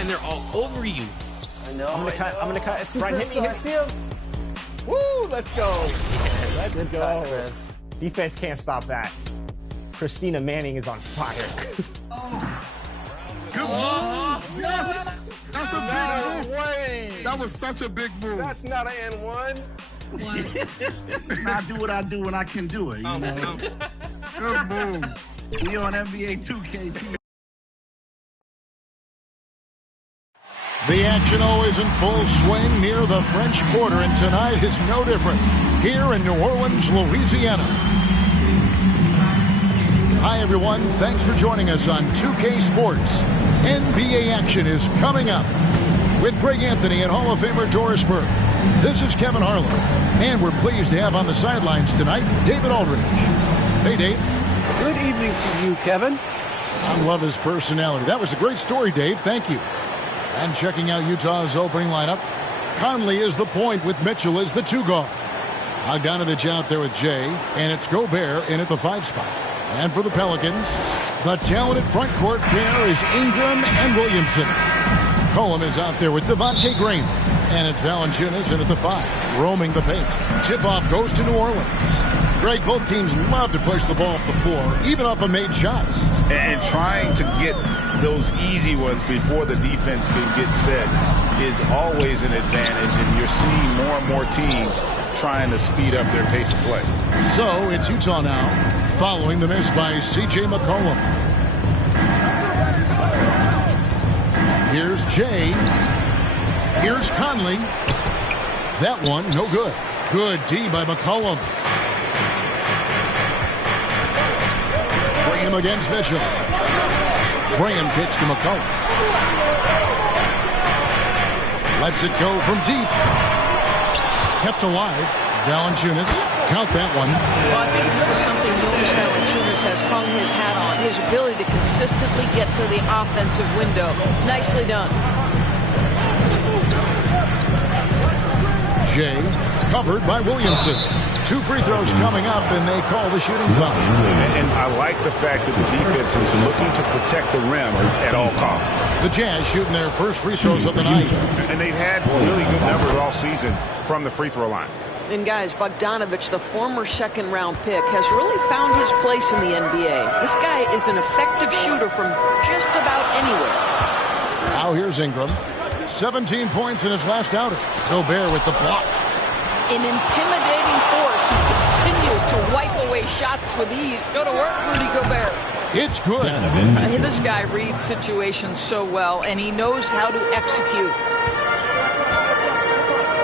line. They're all over you. I know. I'm gonna cut. I see Brian, Chris, hit me. I see him. Woo! Let's go. Let's Good go. cut, Chris. Defense can't stop that. Christina Manning is on fire. Good move. Yes. That's a big move. Way. That was such a big move. That's not an and one. I do what I do when I can do it. You know? Good move. We on NBA 2K. The action always in full swing near the French Quarter, and tonight is no different here in New Orleans, Louisiana. Hi, everyone. Thanks for joining us on 2K Sports. NBA action is coming up with Greg Anthony and Hall of Famer Doris Burke. This is Kevin Harlan, and we're pleased to have on the sidelines tonight David Aldridge. Hey, Dave. Good evening to you, Kevin. I love his personality. That was a great story, Dave. Thank you. And checking out Utah's opening lineup, Conley is the point with Mitchell as the 2 guard. Bogdanovich out there with Jay, and it's Gobert in at the 5 spot. And for the Pelicans, the talented front court pair is Ingram and Williamson. Cullum is out there with Devontae Green. And it's Valanciunas in at the 5, roaming the paint. Tip-off goes to New Orleans. Greg, both teams love to push the ball off the floor, even off of made shots. And trying to get those easy ones before the defense can get set is always an advantage, and you're seeing more and more teams trying to speed up their pace of play. So it's Utah now, following the miss by C.J. McCollum. Here's Jay. Here's Conley. That one, no good. Good D by McCollum. Graham against Mitchell. Graham kicks to McCollum. Lets it go from deep. Kept alive. Valanciunas. Count that one. Well, I think this is something Jonas Valanciunas has hung his hat on. His ability to consistently get to the offensive window. Nicely done. Jay, covered by Williamson. 2 free throws coming up, and they call the shooting foul. And I like the fact that the defense is looking to protect the rim at all costs. The Jazz shooting their first free throws of the night. And they've had really good numbers all season from the free throw line. And guys, Bogdanovich, the former second-round pick, has really found his place in the NBA. This guy is an effective shooter from just about anywhere. Now here's Ingram. 17 points in his last outing. Gobert with the block. An intimidating force who continues to wipe away shots with ease. Go to work, Rudy Gobert. It's good. This guy reads situations so well, and he knows how to execute.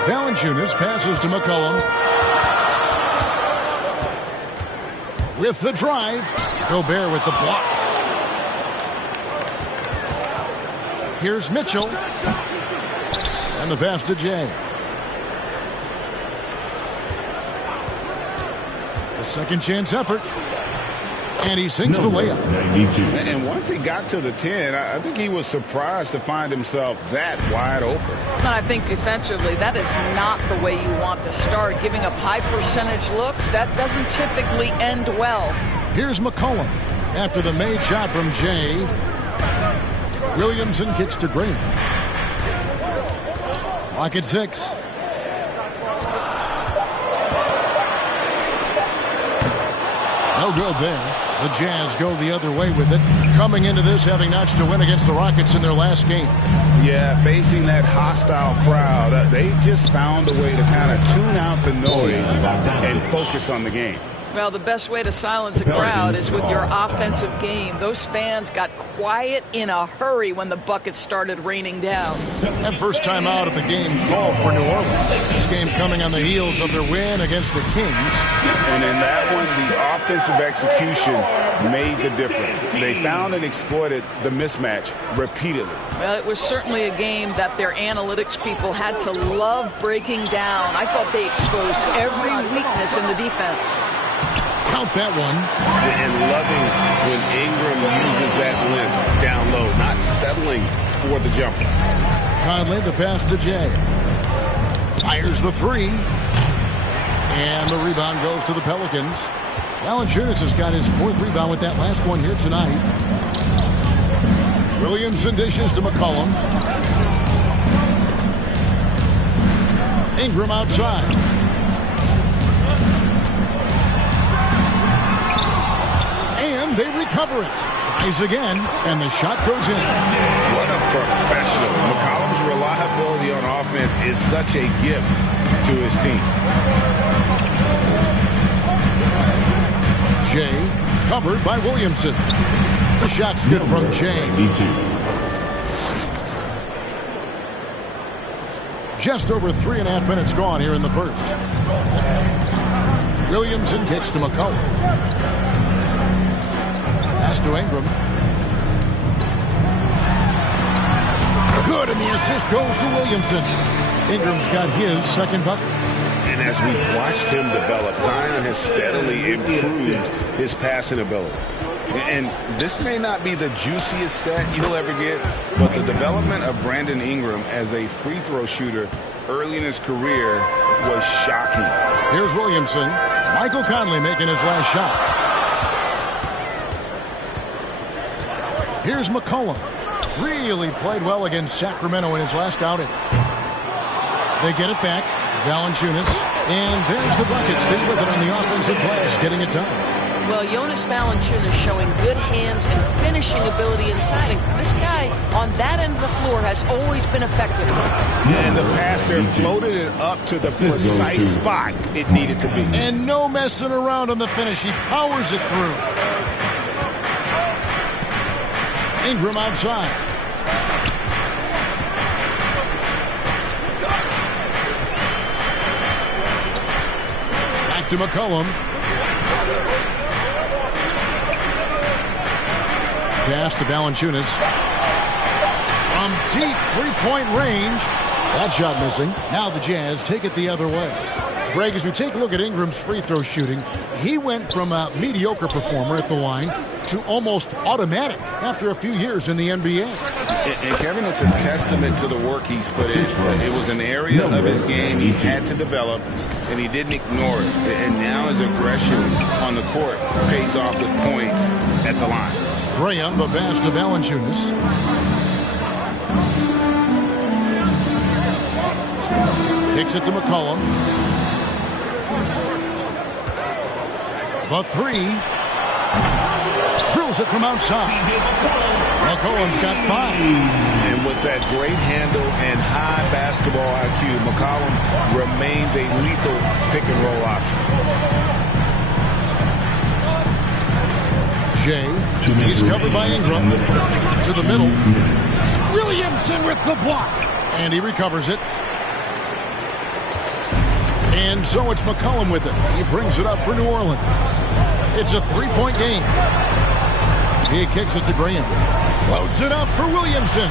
Valanciunas passes to McCollum. With the drive. Gobert with the block. Here's Mitchell. And the pass to Jay. A second chance effort. And he sinks the layup. And once he got to the 10, I think he was surprised to find himself that wide open. And I think defensively, that is not the way you want to start. Giving up high percentage looks, that doesn't typically end well. Here's McCollum. After the made shot from Jay, Williamson kicks to Green. Clock at 6. No good there. The Jazz go the other way with it. Coming into this, having notched a win against the Rockets in their last game. Yeah, facing that hostile crowd, they just found a way to kind of tune out the noise and focus on the game. Well, the best way to silence a crowd is with your offensive game. Those fans got quiet in a hurry when the buckets started raining down. And first time out of the game called for New Orleans. This game coming on the heels of their win against the Kings. And in that one, the offensive execution made the difference. They found and exploited the mismatch repeatedly. Well, it was certainly a game that their analytics people had to love breaking down. I thought they exposed every weakness in the defense. Count that one. And loving when Ingram uses that length down low, not settling for the jumper. Conley, the pass to Jay. Fires the 3. And the rebound goes to the Pelicans. Valanciunas has got his 4th rebound with that last one here tonight. Williamson dishes to McCollum. Ingram outside. And they recover it. Tries again, and the shot goes in. What a professional. McCollum's reliability on offense is such a gift to his team. Jay covered by Williamson. The shot's good from Jay. Just over 3.5 minutes gone here in the first. Williamson kicks to McCollum. Pass to Ingram. Good, and the assist goes to Williamson. Ingram's got his second bucket. And as we've watched him develop, Zion has steadily improved his passing ability. And this may not be the juiciest stat you'll ever get, but the development of Brandon Ingram as a free throw shooter early in his career was shocking. Here's Williamson. Michael Conley making his last shot. Here's McCollum. Really played well against Sacramento in his last outing. They get it back. Valanciunas. And there's the bucket. Stay with it on the offensive glass, getting it done. Well, Jonas Valanciunas showing good hands and finishing ability inside. And this guy on that end of the floor has always been effective. And the pass there floated it up to the precise spot it needed to be. And no messing around on the finish. He powers it through. Ingram outside. Back to McCollum. Pass to Valanciunas. From deep three-point range. That shot missing. Now the Jazz take it the other way. Greg, as we take a look at Ingram's free throw shooting, he went from a mediocre performer at the line to almost automatic after a few years in the NBA. And Kevin, it's a testament to the work he's put in. It was an area of his game he had to develop, and he didn't ignore it. And now his aggression on the court pays off with points at the line. Graham, the pass to Valanciunas. Kicks it to McCollum. The three. Drills it from outside. McCollum's got 5. And with that great handle and high basketball IQ, McCollum remains a lethal pick-and-roll option. Jay, he's covered by Ingram. To the middle. Williamson with the block. And he recovers it. And so it's McCollum with it. He brings it up for New Orleans. It's a 3-point game. He kicks it to Graham. Loads it up for Williamson.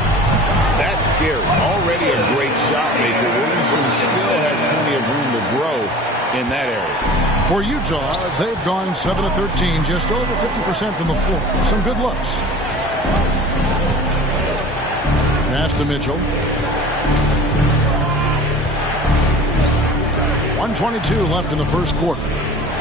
That's scary. Already a great shot maker. Williamson still has plenty of room to grow in that area. For Utah, they've gone 7 of 13, just over 50% from the floor. Some good looks. Pass to Mitchell. 1:22 left in the first quarter.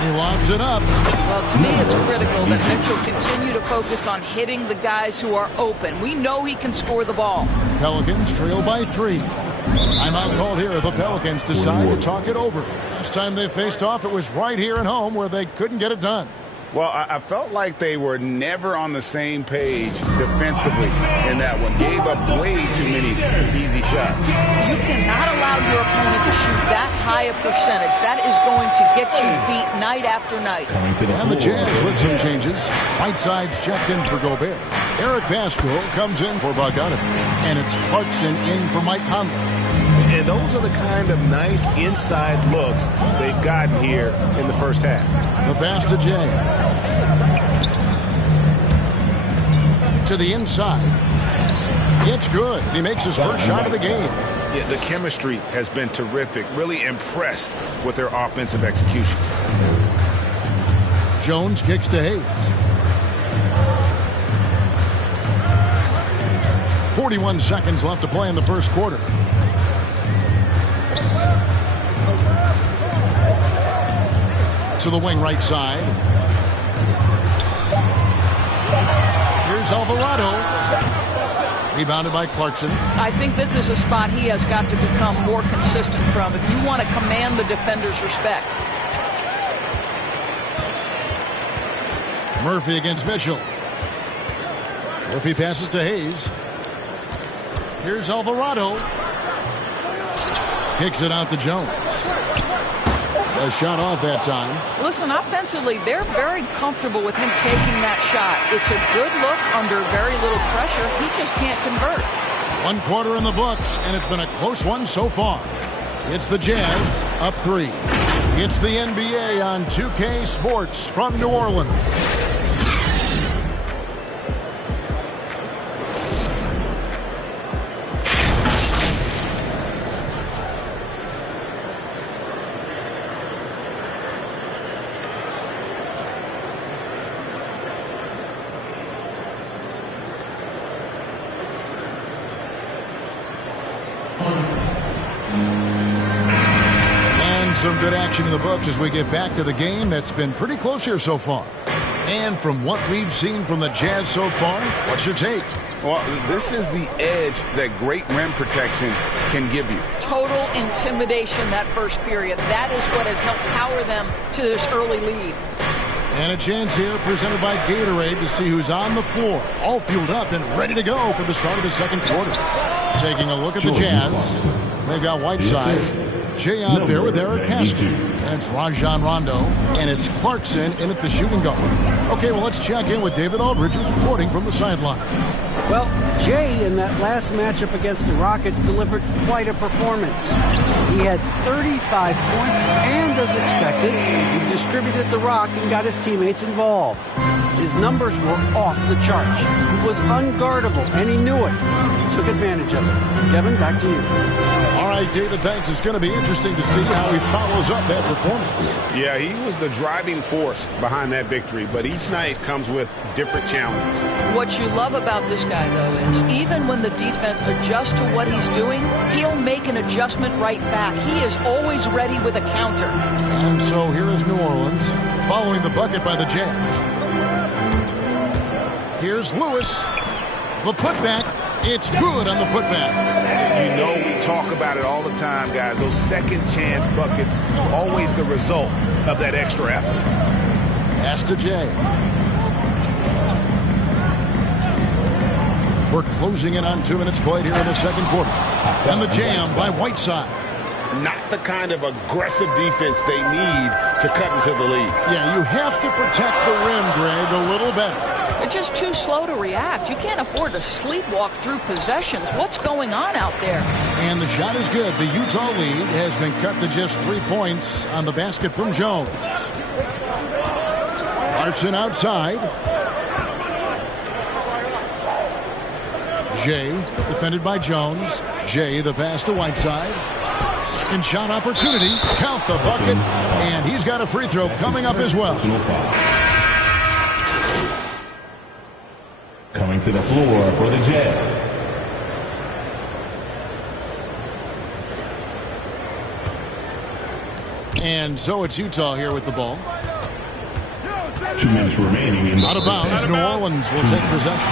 He lobs it up. Well, to me, it's critical that Mitchell continue to focus on hitting the guys who are open. We know he can score the ball. Pelicans trail by 3. Timeout called here. The Pelicans decide to talk it over. Last time they faced off, it was right here at home where they couldn't get it done. Well, I felt like they were never on the same page defensively in that one. Gave up way too many easy shots. You cannot allow your opponent to shoot that high a percentage. That is going to get you beat night after night. And the Jazz with some changes. Whiteside's checked in for Gobert. Eric Pascal comes in for Bogdanovich. And it's Clarkson in for Mike Conley. And those are the kind of nice inside looks they've gotten here in the first half. The pass to Jay. To the inside. It's good. He makes his first shot of the game. Yeah, the chemistry has been terrific. Really impressed with their offensive execution. Jones kicks to Hayes. 41 seconds left to play in the first quarter. To the wing right side. Here's Alvarado. Rebounded by Clarkson. I think this is a spot he has got to become more consistent from if you want to command the defender's respect. Murphy against Mitchell. Murphy passes to Hayes. Here's Alvarado. Kicks it out to Jones. A shot off that time. Listen, offensively, they're very comfortable with him taking that shot. It's a good look under very little pressure. He just can't convert. 1 quarter in the books, and it's been a close one so far. It's the Jazz up 3. It's the NBA on 2K Sports from New Orleans. Some good action in the books as we get back to the game that's been pretty close here so far. And from what we've seen from the Jazz so far, what's your take? Well, this is the edge that great rim protection can give you. Total intimidation that first period. That is what has helped power them to this early lead. And a chance here presented by Gatorade to see who's on the floor. All fueled up and ready to go for the start of the second quarter. Taking a look at the Jazz. They've got Whiteside. Jay out there with Eric Pascal. That's Rajon Rondo. And it's Clarkson in at the shooting guard. Okay, well, let's check in with David Aldridge, who's reporting from the sideline. Well, Jay in that last matchup against the Rockets delivered quite a performance. He had 35 points, and as expected, he distributed the rock and got his teammates involved. His numbers were off the charts. He was unguardable, and he knew it. He took advantage of it. Kevin, back to you. All right, David, thanks. It's going to be interesting to see how he follows up that performance. Yeah, he was the driving force behind that victory, but each night comes with different challenges. What you love about this guy, though, is even when the defense adjusts to what he's doing, he'll make an adjustment right back. He is always ready with a counter. And so here is New Orleans following the bucket by the Jazz. Here's Lewis. The putback. It's good on the putback. And you know we talk about it all the time, guys. Those second chance buckets, always the result of that extra effort. Pass to Jay. We're closing in on 2 minutes played here in the second quarter. And the jam by Whiteside. Not the kind of aggressive defense they need to cut into the lead. Yeah, you have to protect the rim, Greg, a little better. They're just too slow to react. You can't afford to sleepwalk through possessions. What's going on out there? And the shot is good. The Utah lead has been cut to just 3 points on the basket from Jones. Clarkson outside. Jay, defended by Jones. Jay, the pass to Whiteside. Second shot opportunity. Count the bucket. And he's got a free throw coming up as well. Coming to the floor for the Jazz. And so it's Utah here with the ball. 2 minutes remaining in the out of bounds. New Orleans will take possession.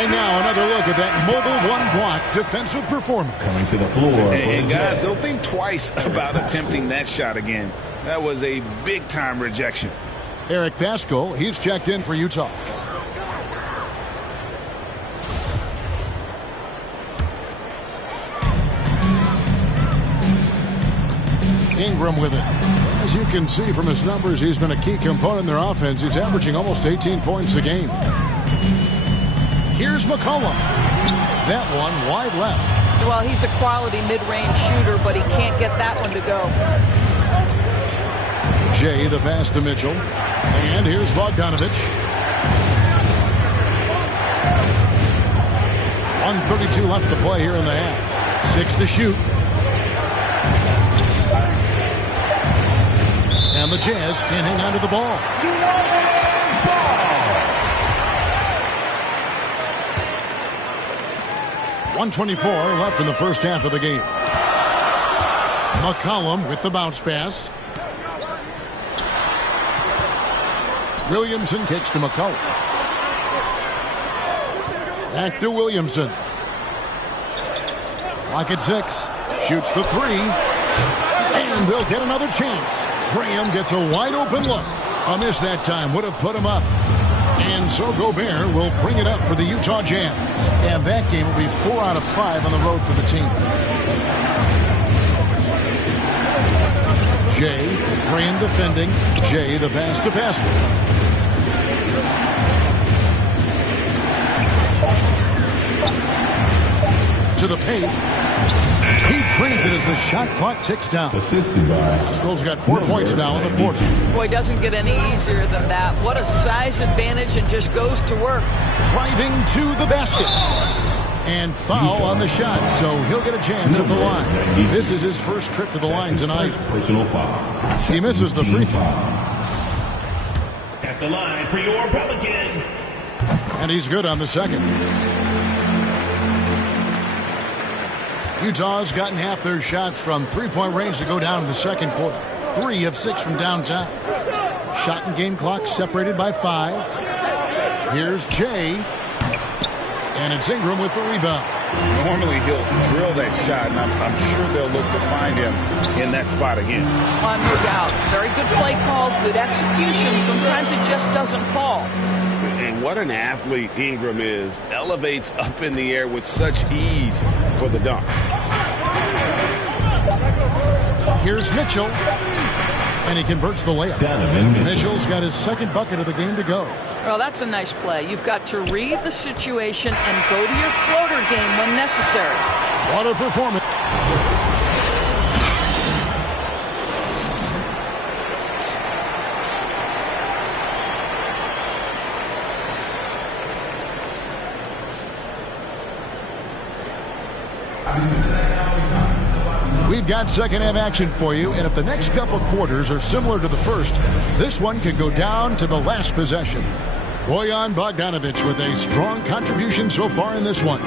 And now another look at that mobile one-block defensive performance. Coming to the floor. And guys, don't think twice about attempting that shot again. That was a big-time rejection. Eric Pascal, he's checked in for Utah. Ingram with it. As you can see from his numbers, he's been a key component in their offense. He's averaging almost 18 points a game. Here's McCollum. That one wide left. Well, he's a quality mid-range shooter, but he can't get that one to go. Jay, the pass to Mitchell. And here's Bogdanovich. 1:32 left to play here in the half. 6 to shoot. And the Jazz can't hang on to the ball. 1:24 left in the first half of the game. McCollum with the bounce pass. Williamson kicks to McCollum. Back to Williamson. Clock at 6. Shoots the 3. And they'll get another chance. Graham gets a wide open look. A miss that time would have put him up. And so Gobert will bring it up for the Utah Jazz. And that game will be 4 out of 5 on the road for the team. Jay, Graham defending. Jay the pass to Pascal. To the paint. He drains it as the shot clock ticks down. Assisted by Pascal's got 4 points now in the quarter. Boy, it doesn't get any easier than that. What a size advantage, and just goes to work. Driving to the basket. And foul on the shot, so he'll get a chance at the line. This is his first trip to the line tonight. Personal foul. He misses the free throw. At the line for your Pelicans. And he's good on the second. Utah's gotten half their shots from three-point range to go down in the second quarter. 3 of 6 from downtown. Shot and game clock separated by 5. Here's Jay. And it's Ingram with the rebound. Normally he'll drill that shot, and I'm sure they'll look to find him in that spot again. No doubt. Very good play call, good execution. Sometimes it just doesn't fall. And what an athlete Ingram is. Elevates up in the air with such ease for the dunk. Here's Mitchell. And he converts the layup. Mitchell's got his second bucket of the game to go. Well, that's a nice play. You've got to read the situation and go to your floater game when necessary. What a performance. We've got second half action for you, and if the next couple quarters are similar to the first, this one could go down to the last possession. Bojan Bogdanovic with a strong contribution so far in this one.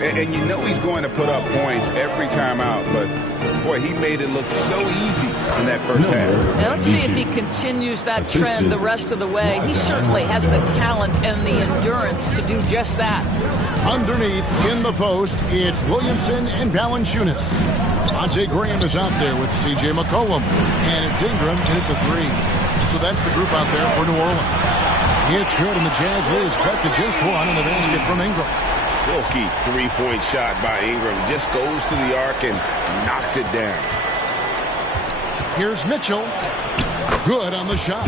And you know he's going to put up points every time out, but boy, he made it look so easy in that first half. Now let's see if he continues that trend the rest of the way. He certainly has the talent and the endurance to do just that. Underneath, in the post, it's Williamson and Valanciunas. Monte Graham is out there with C.J. McCollum, and it's Ingram in at the 3. So that's the group out there for New Orleans. It's good, and the Jazz lead is cut to just 1 in the basket from Ingram. Silky three-point shot by Ingram. Just goes to the arc and knocks it down. Here's Mitchell. Good on the shot.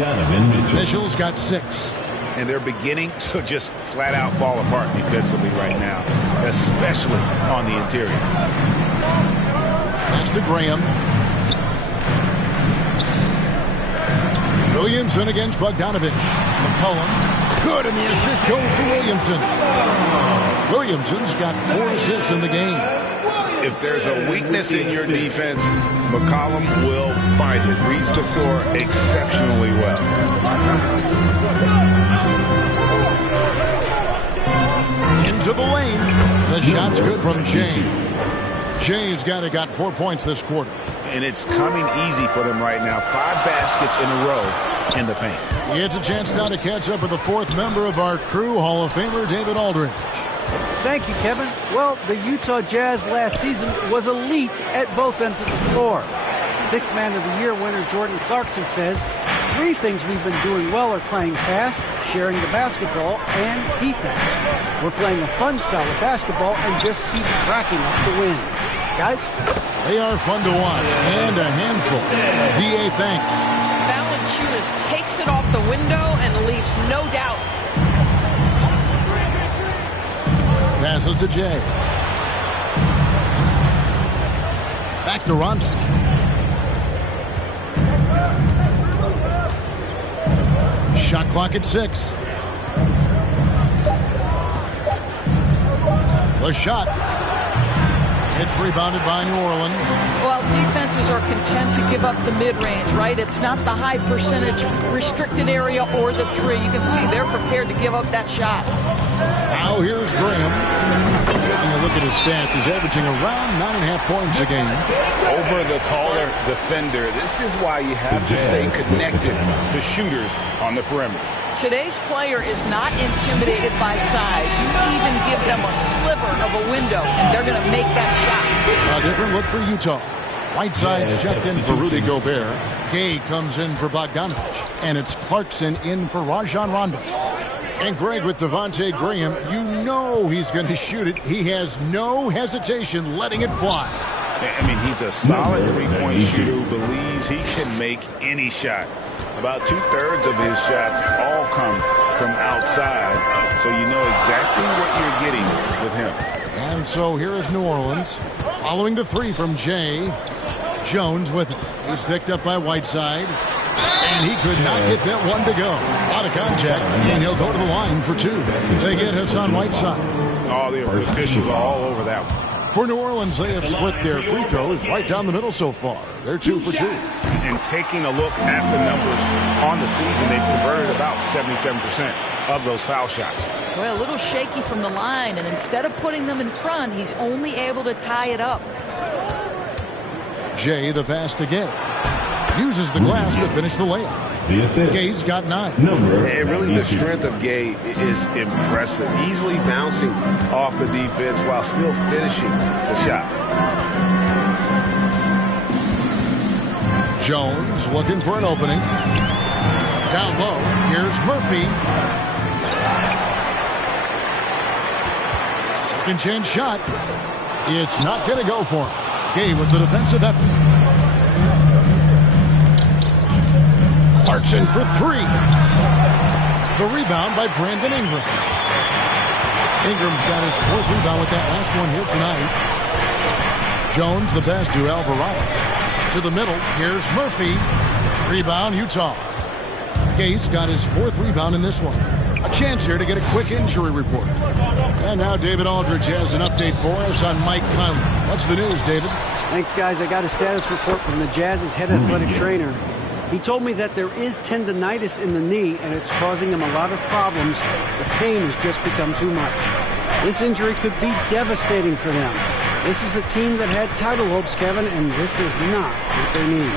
Mitchell's got 6. And they're beginning to just flat-out fall apart defensively right now, especially on the interior. Pass to Graham. Williamson against Bogdanovic. McCollum. Good, and the assist goes to Williamson. Williamson's got 4 assists in the game. If there's a weakness in your defense, McCollum will find it. Reads the floor exceptionally well. Into the lane. The shot's good from Jay. Jay's got 4 points this quarter. And it's coming easy for them right now. 5 baskets in a row in the paint. It's a chance now to catch up with the 4th member of our crew, Hall of Famer David Aldridge. Thank you, Kevin. Well, the Utah Jazz last season was elite at both ends of the floor. 6th Man of the Year winner Jordan Clarkson says, 3 things we've been doing well are playing fast, sharing the basketball, and defense. We're playing a fun style of basketball and just keep racking up the wins. Guys? They are fun to watch and a handful. D.A. thanks. Valanciunas takes it off the window and leaves no doubt. Passes to Jay. Back to Rondo. Shot clock at 6. The shot. It's rebounded by New Orleans. Well, defenses are content to give up the mid-range, right? It's not the high percentage restricted area or the 3. You can see they're prepared to give up that shot. Now here's Graham. Taking a look at his stats, he's averaging around 9.5 points a game. Over the taller defender. This is why you have to stay connected to shooters on the perimeter. Today's player is not intimidated by size. You even give them a sliver of a window, and they're going to make that shot. A different look for Utah. Whiteside's checked in for Rudy Gobert. Gay comes in for Bogdanovich. And it's Clarkson in for Rajon Rondo. And Greg with Devontae Graham, you know he's going to shoot it. He has no hesitation letting it fly. I mean, he's a solid three-point shooter who believes he can make any shot. About 2/3 of his shots all come from outside, so you know exactly what you're getting with him. And so here is New Orleans following the three from Jay. Jones with it. He's picked up by Whiteside, and he could not get that one to go. Out of contact, and he'll go to the line for two. They get Hassan Whiteside. Oh, the officials are all over that one. For New Orleans, they have split their free throws right down the middle so far. They're 2 for 2. And taking a look at the numbers on the season, they've converted about 77% of those foul shots. Well, a little shaky from the line, and instead of putting them in front, he's only able to tie it up. Jay, the pass to Gay. Uses the glass to finish the layup. Gay's got 9. And really the strength of Gay is impressive. Easily bouncing off the defense while still finishing the shot. Jones looking for an opening. Down low, here's Murphy. Second chance shot. It's not going to go for him. Gay with the defensive effort. Clarkson for 3. The rebound by Brandon Ingram. Ingram's got his 4th rebound with that last one here tonight. Jones the pass to Alvarado. To the middle, here's Murphy. Rebound, Utah. Gay's got his 4th rebound in this one. A chance here to get a quick injury report. And now David Aldridge has an update for us on Mike Conley. What's the news, David? Thanks, guys. I got a status report from the Jazz's head athletic trainer. He told me that there is tendonitis in the knee, and it's causing him a lot of problems. The pain has just become too much. This injury could be devastating for them. This is a team that had title hopes, Kevin, and this is not what they need.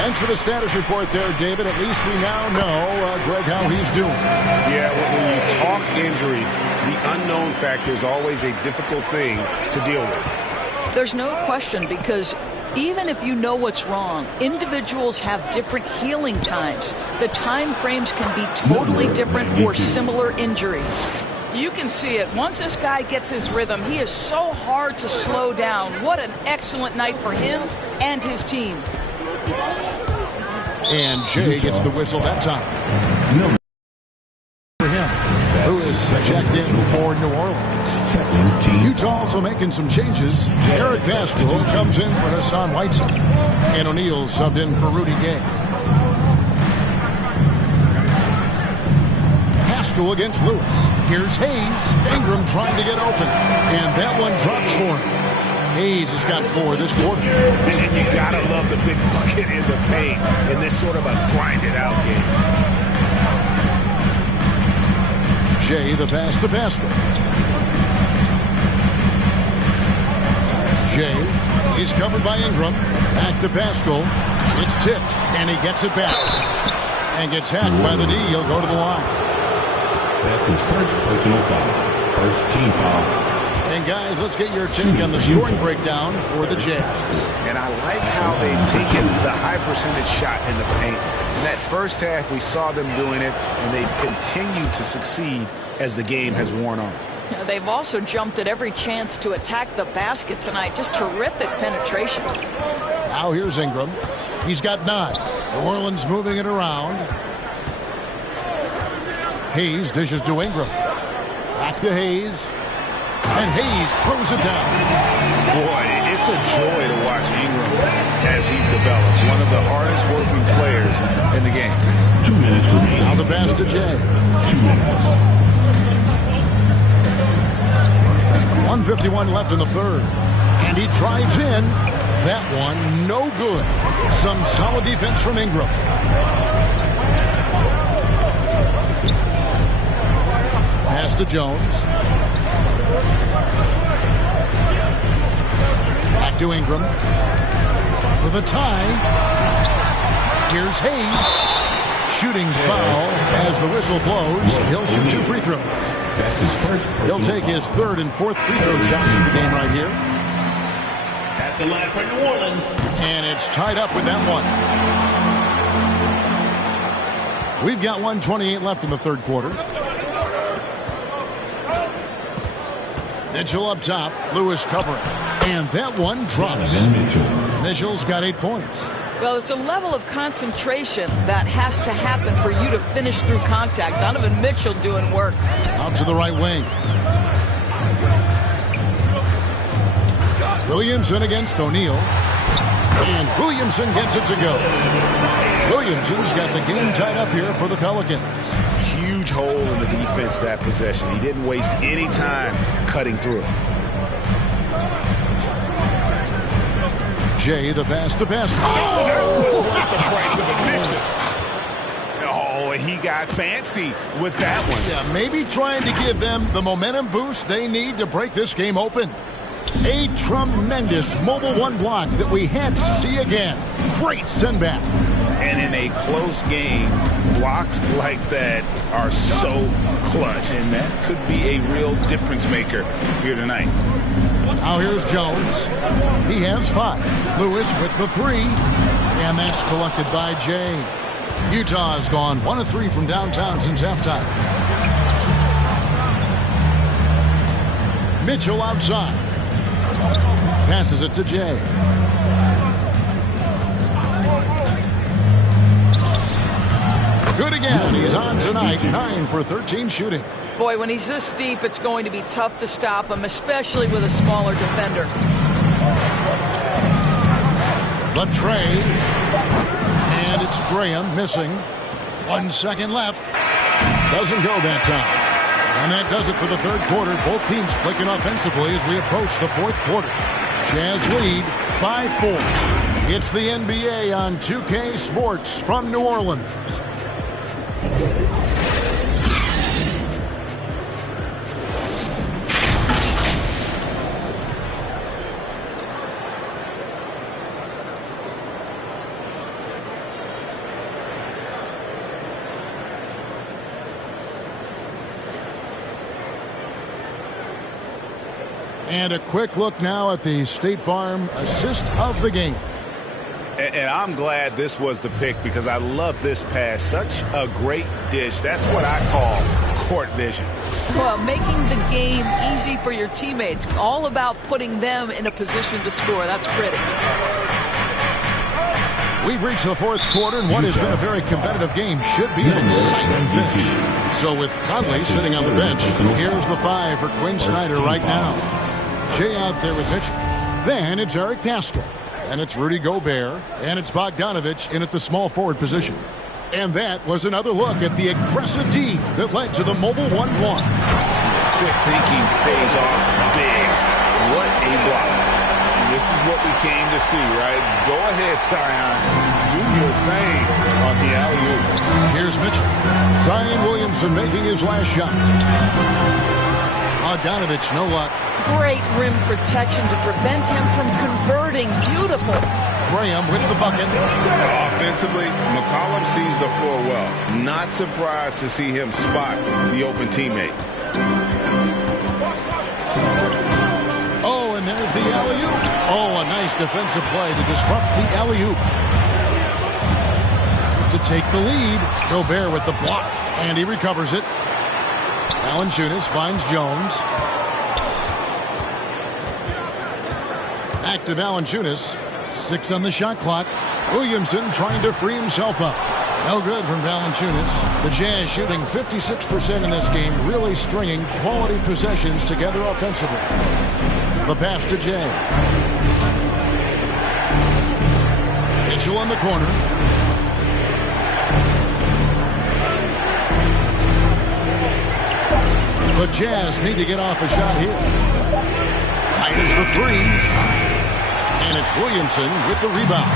Thanks for the status report there, David. At least we now know, Greg, how he's doing. Yeah, when you talk injury, the unknown factor is always a difficult thing to deal with. There's no question, because even if you know what's wrong, individuals have different healing times. The time frames can be totally different for similar injuries. You can see it. Once this guy gets his rhythm, he is so hard to slow down. What an excellent night for him and his team. And Jay gets the whistle that time. For him, who is checked in for New Orleans. Utah also making some changes. Eric Pascal comes in for Hassan Whiteside. And O'Neal subbed in for Rudy Gay. Pascal against Lewis. Here's Hayes. Ingram trying to get open. And that one drops for him. Hayes has got 4 this quarter. And you gotta love the big bucket in the paint in this sort of a grinded-out game. Jay, the pass to Pascal. Jay is covered by Ingram. Back to Pascal. It's tipped, and he gets it back. And gets hacked by the D. He'll go to the line. That's his first personal foul. First team foul. And guys, let's get your take on the scoring breakdown for the Jazz. And I like how they've taken the high percentage shot in the paint. In that first half, we saw them doing it, and they've continued to succeed as the game has worn on. They've also jumped at every chance to attack the basket tonight. Just terrific penetration. Now here's Ingram. He's got 9. New Orleans moving it around. Hayes dishes to Ingram. Back to Hayes. And Hayes throws it down. Boy, it's a joy to watch Ingram as he's developed. One of the hardest working players in the game. 2 minutes remaining. Now the pass to Jay. 2 minutes. 1:51 left in the third. And he drives in. That one, no good. Some solid defense from Ingram. Pass to Jones. Back to Ingram. For the tie. Here's Hayes. shooting foul as the whistle blows. He'll shoot 2 free throws. That's his first. He'll take his 3rd and 4th free throw shots in the game right here. At the line for New Orleans. And it's tied up with that one. We've got 1:28 left in the 3rd quarter. Mitchell up top. Lewis covering. And that one drops. Mitchell's got 8 points. Well, it's a level of concentration that has to happen for you to finish through contact. Donovan Mitchell doing work. Out to the right wing. Williamson against O'Neal. And Williamson gets it to go. Williamson's got the game tied up here for the Pelicans. Huge hole in the defense that possession. He didn't waste any time cutting through it. Jay, the pass to pass. Oh, that was worth the price of admission. Oh, he got fancy with that one. Yeah, maybe trying to give them the momentum boost they need to break this game open. A tremendous mobile one block that we had to see again. Great send back. And in a close game, blocks like that are so clutch, and that could be a real difference maker here tonight. Now here's Jones. He has 5. Lewis with the 3. And that's collected by Jay. Utah has gone 1 of 3 from downtown since halftime. Mitchell outside. Passes it to Jay. Good again. He's on tonight. 9 for 13 shooting. Boy, when he's this deep, it's going to be tough to stop him, especially with a smaller defender. The trade. And it's Graham missing. 1 second left. Doesn't go that time. And that does it for the 3rd quarter. Both teams clicking offensively as we approach the 4th quarter. Jazz lead by 4. It's the NBA on 2K Sports from New Orleans. And a quick look now at the State Farm assist of the game. And I'm glad this was the pick because I love this pass. Such a great dish. That's what I call court vision. Well, making the game easy for your teammates. All about putting them in a position to score. That's pretty. We've reached the 4th quarter, and what has been a very competitive game should be an exciting finish. So with Conley sitting on the bench, here's the 5 for Quinn Snyder right now. Jay out there with Mitchell. Then it's Eric Paschall. And it's Rudy Gobert. And it's Bogdanovich in at the small forward position. And that was another look at the aggressive D that led to the mobile 1 block. Quick thinking pays off big. What a block. And this is what we came to see, right? Go ahead, Zion. Do your thing on the alley-oop. Here's Mitchell. Zion Williamson making his last shot. Bogdanovich, no luck. Great rim protection to prevent him from converting. Beautiful. Graham with the bucket. Offensively, McCollum sees the floor well. Not surprised to see him spot the open teammate. Oh, and there's the alley-oop. Oh, a nice defensive play to disrupt the alley-oop. To take the lead, Gobert with the block, and he recovers it. Valanciunas finds Jones. Back to Valanciunas. 6 on the shot clock. Williamson trying to free himself up. No good from Valanciunas. The Jazz shooting 56% in this game, really stringing quality possessions together offensively. The pass to Jay. Mitchell in the corner. The Jazz need to get off a shot here. Fires the 3. And it's Williamson with the rebound.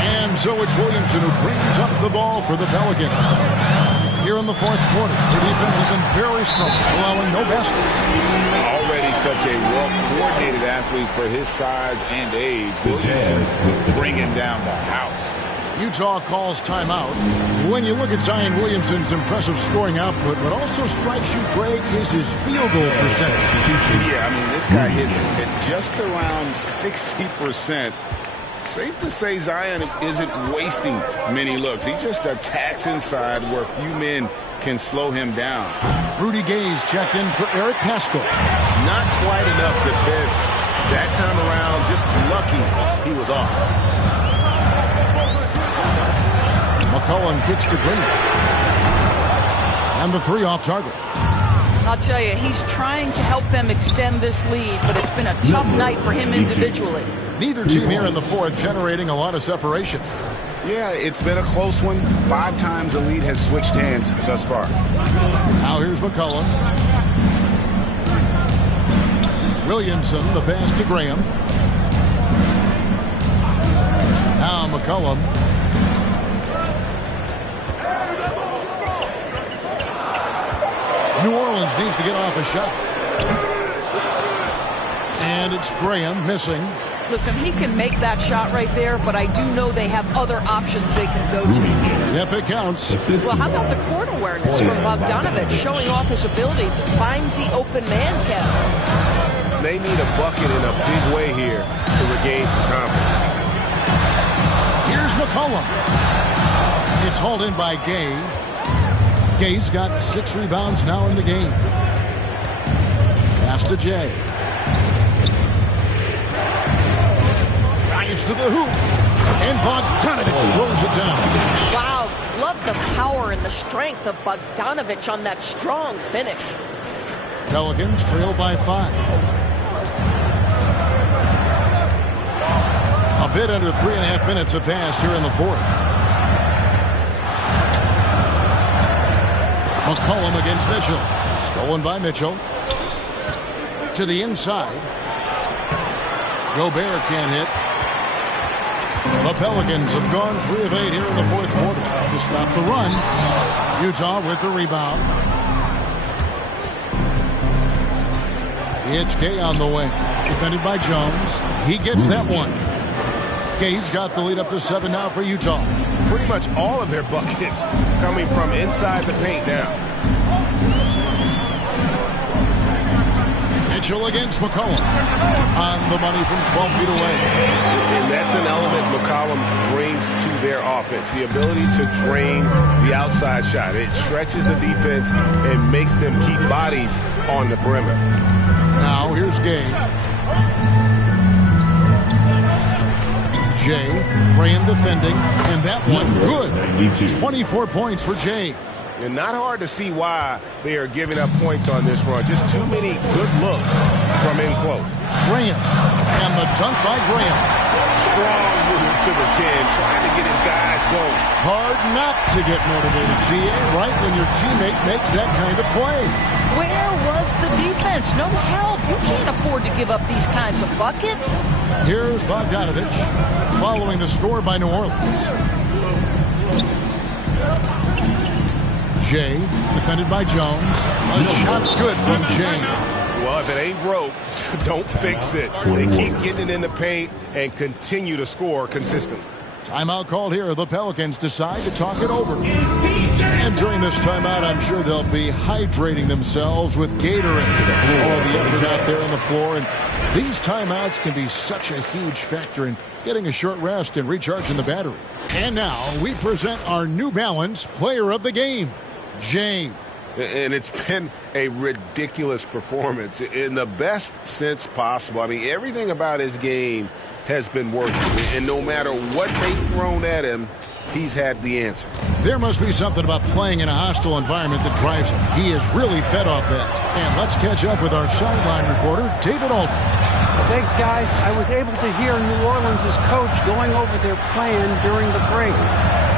And so it's Williamson who brings up the ball for the Pelicans. Here in the 4th quarter, the defense has been very strong, allowing no baskets. Already such a well-coordinated athlete for his size and age. Williamson bringing down the house. Utah calls timeout. When you look at Zion Williamson's impressive scoring output, what also strikes you, Greg, is his field goal percentage. Yeah, I mean, this guy hits at just around 60%. Safe to say Zion isn't wasting many looks. He just attacks inside where few men can slow him down. Rudy Gay's checked in for Eric Paschal. Not quite enough defense that time around. Just lucky he was off. McCollum kicks to Green. And the 3 off target. I'll tell you, he's trying to help them extend this lead, but it's been a tough night for him individually. Neither team here in the fourth generating a lot of separation. Yeah, it's been a close one. 5 times the lead has switched hands thus far. Now here's McCollum. Williamson, the pass to Graham. Now McCollum. New Orleans needs to get off a shot. And it's Graham missing. Listen, he can make that shot right there, but I do know they have other options they can go to. Yep, it counts. Well, how about the court awareness from Bogdanovic showing off his ability to find the open man, Kevin? They need a bucket in a big way here to regain some confidence. Here's McCollum. It's hauled in by Gay. Gay's got 6 rebounds now in the game. Pass to Jay. Drives to the hoop. And Bogdanovic throws it down. Wow, love the power and the strength of Bogdanovic on that strong finish. Pelicans trail by 5. A bit under 3.5 minutes have passed here in the fourth. McCollum against Mitchell. Stolen by Mitchell. To the inside. Gobert can't hit. The Pelicans have gone 3 of 8 here in the fourth quarter to stop the run. Utah with the rebound. It's Gay on the way. Defended by Jones. He gets that one. Gay's got the lead up to 7 now for Utah. Pretty much all of their buckets coming from inside the paint now. Mitchell against McCollum. On the money from 12 feet away. And that's an element McCollum brings to their offense. The ability to drain the outside shot. It stretches the defense and makes them keep bodies on the perimeter. Now here's Gay. Jay, Graham defending, and that one good. 24 points for Jay. And not hard to see why they are giving up points on this run. Just too many good looks from in close. Graham, and the dunk by Graham. Strong move to the 10, trying to get his guys going. Hard not to get motivated, GA, right when your teammate makes that kind of play. Where was the defense? No help. You can't afford to give up these kinds of buckets. Here's Bogdanovic following the score by New Orleans. Jay, defended by Jones. A shot's good from Jay. Well, if it ain't broke, don't fix it. They keep getting it in the paint and continue to score consistently. Timeout called here. The Pelicans decide to talk it over. And during this timeout, I'm sure they'll be hydrating themselves with Gatorade. All the effort out there on the floor. And these timeouts can be such a huge factor in getting a short rest and recharging the battery. And now we present our New Balance Player of the Game, Jay. And it's been a ridiculous performance in the best sense possible. I mean, everything about his game has been working. And no matter what they've thrown at him, he's had the answer. There must be something about playing in a hostile environment that drives him. He is really fed off that. And let's catch up with our sideline reporter, David Aldridge. Thanks, guys. I was able to hear New Orleans' coach going over their plan during the break.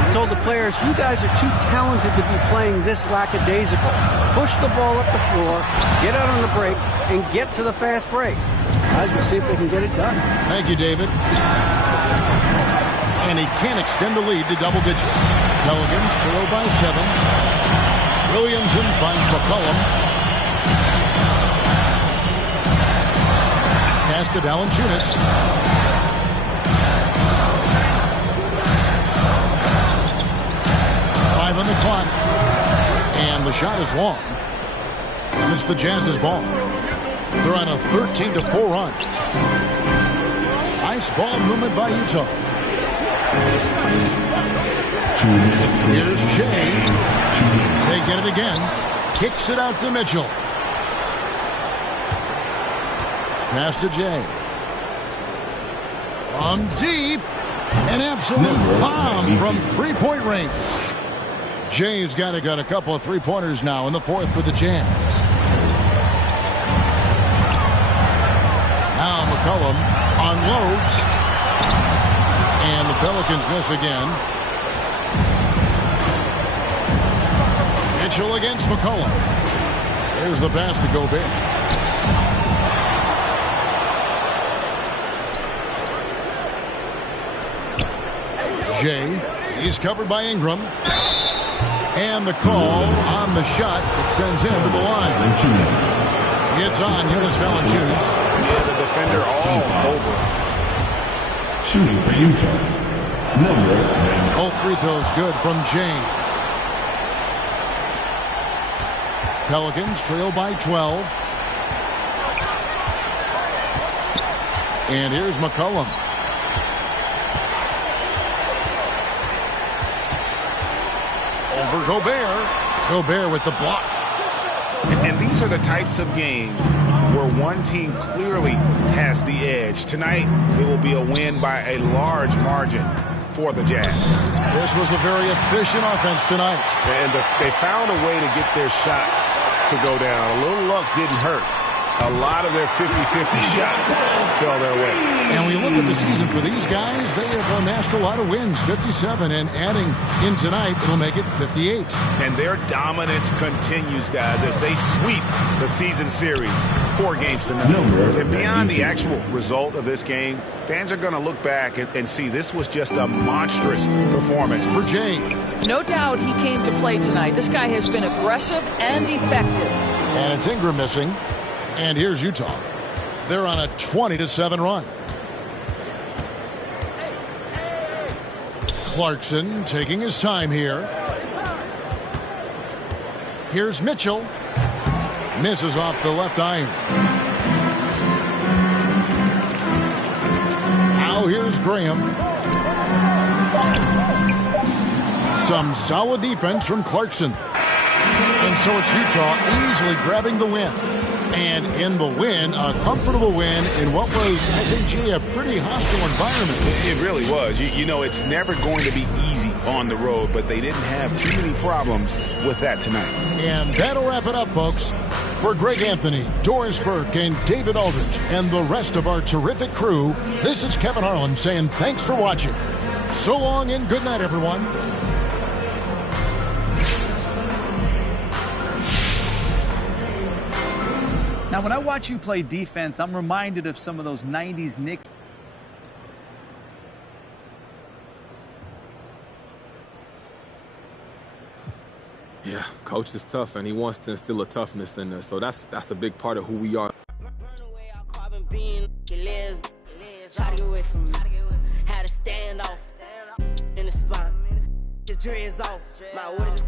He told the players, you guys are too talented to be playing this lackadaisical. Push the ball up the floor, get out on the break, and get to the fast break. Guys, we'll see if they can get it done. Thank you, David. And he can extend the lead to double digits. Pelicans trail by 7. Williamson finds McCollum. Pass to Valanciunas. 5 on the clock. And the shot is long. And it's the Jazz's ball. They're on a 13-4 run. Nice ball movement by Utah. Here's Jay. They get it again. Kicks it out to Mitchell. Pass to Jay. From deep. An absolute bomb from three-point range. Jay's got a couple of three-pointers now in the fourth for the Jazz. Now McCollum unloads. And the Pelicans miss again. Mitchell against McCollum. There's the pass to Gobert. Jay, he's covered by Ingram. And the call on the shot that sends him to the line. It's on Jonas Valanciunas. Yeah, the defender all over. Shooting for Utah. Number. All free throws good from Jay. Pelicans trail by 12. And here's McCollum. Over Gobert. Gobert with the block. And these are the types of games where one team clearly has the edge. Tonight, it will be a win by a large margin for the Jazz. This was a very efficient offense tonight. And they found a way to get their shots to go down. A little luck didn't hurt. A lot of their 50-50 shots fell their way. And we look at the season for these guys, they have amassed a lot of wins, 57, and adding in tonight, it'll make it 58. And their dominance continues, guys, as they sweep the season series 4 games to none. And beyond the actual result of this game, fans are going to look back and see this was just a monstrous performance for Jay. No doubt he came to play tonight. This guy has been aggressive and effective. And it's Ingram missing. And here's Utah. They're on a 20-7 run. Clarkson taking his time here. Here's Mitchell. Misses off the left iron. Now here's Graham. Some solid defense from Clarkson. And so it's Utah easily grabbing the win. And in the win, a comfortable win in what was, I think, Jay, a pretty hostile environment. It really was. You know, it's never going to be easy on the road, but they didn't have too many problems with that tonight. And that'll wrap it up, folks. For Greg Anthony, Doris Burke, and David Aldridge, and the rest of our terrific crew, this is Kevin Harlan saying thanks for watching. So long and good night, everyone. Now, when I watch you play defense, I'm reminded of some of those 90s Knicks. Yeah, coach is tough, and he wants to instill a toughness in us. So that's a big part of who we are. Try to get away from me. Had to stand off in the spot. Your dreads off. My what is